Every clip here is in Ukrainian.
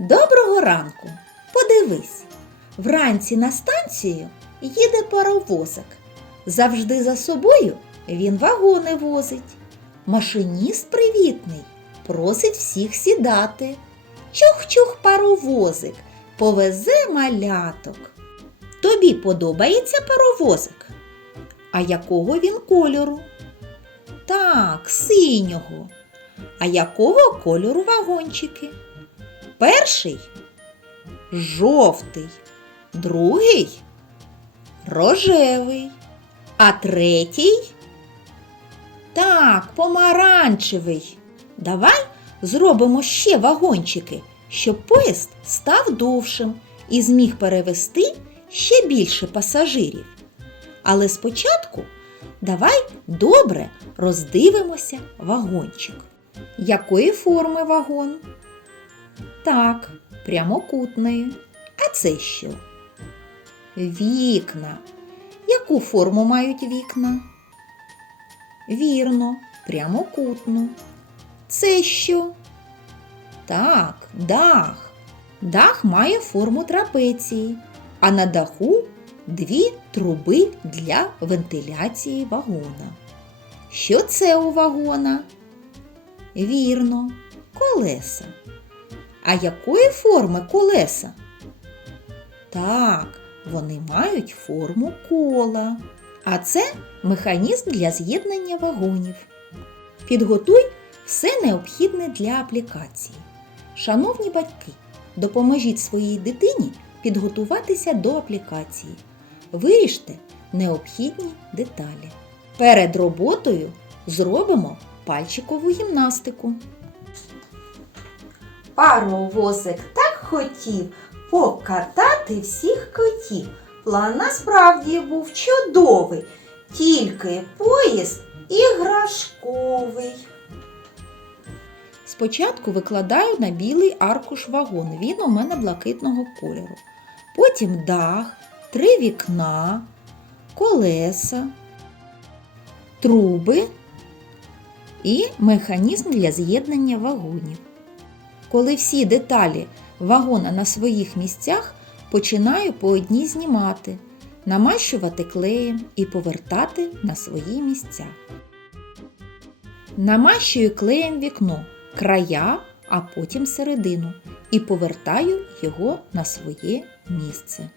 Доброго ранку! Подивись, вранці на станцію їде паровозик. Завжди за собою він вагони возить. Машиніст привітний, просить всіх сідати. Чух-чух паровозик, повезе маляток. Тобі подобається паровозик? А якого він кольору? Так, синього. А якого кольору вагончики? Перший жовтий, другий рожевий, а третій так, помаранчевий. Давай зробимо ще вагончики, щоб поїзд став довшим і зміг перевести ще більше пасажирів. Але спочатку давай добре роздивимося вагончик. Якої форми вагон? Так, прямокутної. А це що? Вікна. Яку форму мають вікна? Вірно, прямокутну. Це що? Так, дах. Дах має форму трапеції, а на даху дві труби для вентиляції вагона. Що це у вагона? Вірно, колеса. А якої форми колеса? Так, вони мають форму кола. А це механізм для з'єднання вагонів. Підготуй все необхідне для аплікації. Шановні батьки, допоможіть своїй дитині підготуватися до аплікації. Виріште необхідні деталі. Перед роботою зробимо пальчикову гімнастику. Паровозик так хотів покатати всіх котів. План насправді був чудовий, тільки поїзд іграшковий. Спочатку викладаю на білий аркуш вагон. Він у мене блакитного кольору. Потім дах, три вікна, колеса, труби і механізм для з'єднання вагонів. Коли всі деталі вагона на своїх місцях, починаю по одній знімати, намащувати клеєм і повертати на свої місця. Намащую клеєм вікно, края, а потім середину і повертаю його на своє місце.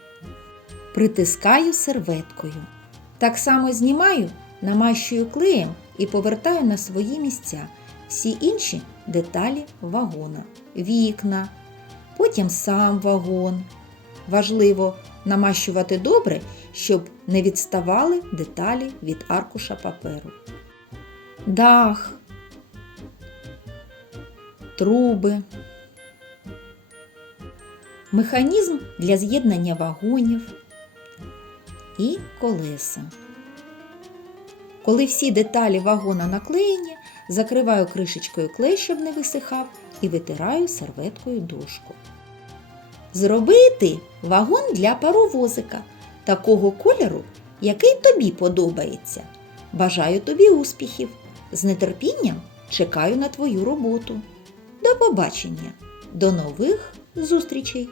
Притискаю серветкою. Так само знімаю, намащую клеєм і повертаю на свої місця всі інші деталі вагона, вікна, потім сам вагон. Важливо намащувати добре, щоб не відставали деталі від аркуша паперу. Дах, труби, механізм для з'єднання вагонів і колеса. Коли всі деталі вагона наклеєні, закриваю кришечкою клей, щоб не висихав, і витираю серветкою дошку. Зробити вагон для паровозика такого кольору, який тобі подобається. Бажаю тобі успіхів! З нетерпінням чекаю на твою роботу. До побачення! До нових зустрічей!